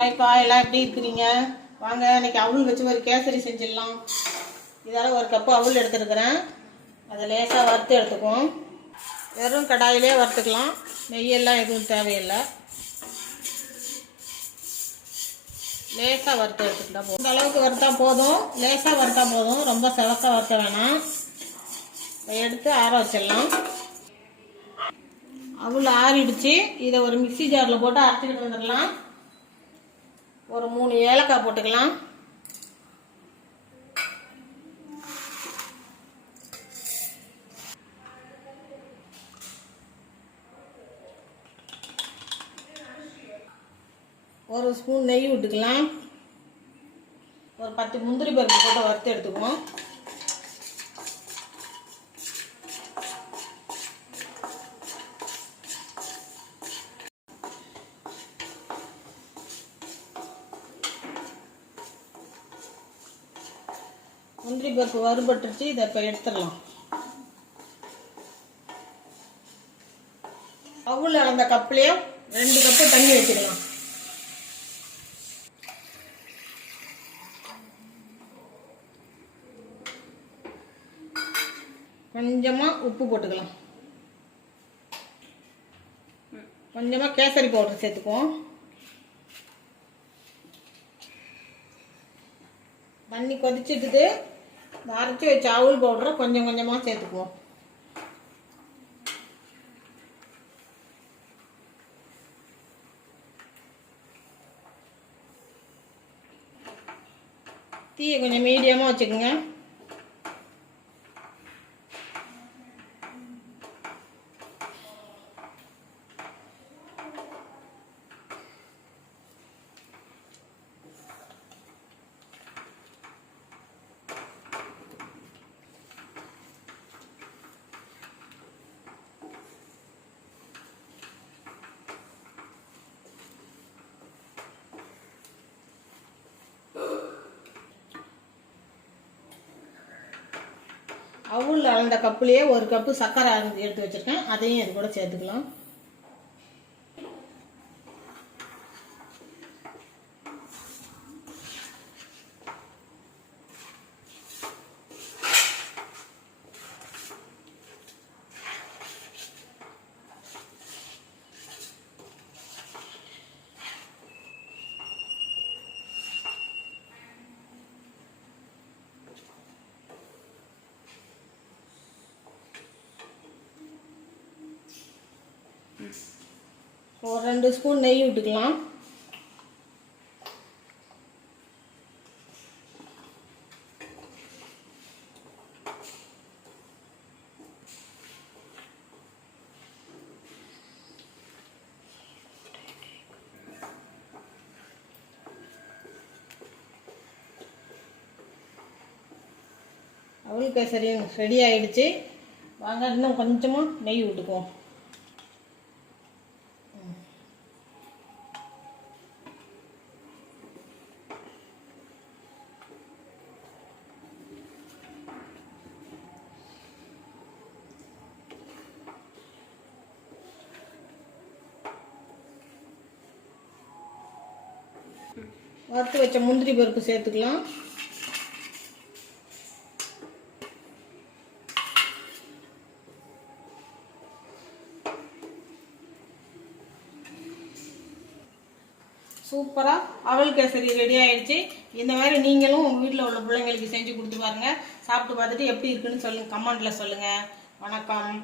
ஹாய்ப்பா, எல்லாம் எப்படி இருக்கிறீங்க? வாங்க, இன்னைக்கு அவல் வச்சு ஒரு கேசரி செஞ்சிடலாம். இதால் ஒரு கப்பு அவல் எடுத்துருக்கிறேன். அதை லேசாக வறுத்து எடுத்துக்குவோம். வெறும் கடாயிலே வறுத்துக்கலாம், நெய்யெல்லாம் எதுவும் தேவையில்லை. லேசாக வறுத்து எடுத்துக்கிட்டா போதும். இந்த அளவுக்கு வறுத்தா போதும், லேசாக வறுத்தா போதும், ரொம்ப செவக்க வறுத்த வேணாம். எடுத்து ஆற வச்சிடலாம். அவல் ஆறிடுச்சு. இதை ஒரு மிக்சி ஜாரில் போட்டு அரைச்சிக்கிட்டு வந்துடலாம். ஒரு 3 ஏலக்காய் போட்டுக்கலாம். ஒரு ஸ்பூன் நெய் விட்டுக்கலாம். ஒரு 10 முந்திரி பருப்பு போட்டு வறுத்து எடுத்துக்குவோம். முந்திரி பருப்பு வறுபட்டுருச்சு. இதை இப்போ எடுத்துடலாம். அவல் அளந்த கப்புலேயே 2 கப்பு தண்ணி வச்சுக்கலாம். கொஞ்சமாக உப்பு போட்டுக்கலாம். கொஞ்சமாக கேசரி பவுடர் சேர்த்துக்குவோம். தண்ணி கொதிச்சுட்டுது. அரைச்சி வச்ச அவல் பவுடரை கொஞ்சம் கொஞ்சமாக சேர்த்துக்குவோம். தீயை கொஞ்சம் மீடியமாக வச்சுக்கோங்க. அவல் அளந்த கப்புலேயே 1 கப்பு சர்க்கரை எடுத்து வச்சிருக்கேன். அதையும் இது கூட சேர்த்துக்கலாம். ஒரு 2 ஸ்பூன் நெய் விட்டுக்கலாம். அவல் கேசரி ரெடி ஆயிடுச்சு. வாங்க, இன்னும் கொஞ்சமாக நெய் விட்டுக்குவோம். வறுத்து வச்ச முந்திரி பருப்பு சேர்த்துக்கலாம். சூப்பராக அவல் கேசரி ரெடி ஆயிடுச்சு. இந்த மாதிரி நீங்களும் உங்கள் வீட்டில் உள்ள பிள்ளைங்களுக்கு செஞ்சு கொடுத்து பாருங்கள். சாப்பிட்டு பார்த்துட்டு எப்படி இருக்குன்னு சொல்லுங்கள், கமெண்ட்டில் சொல்லுங்கள். வணக்கம்.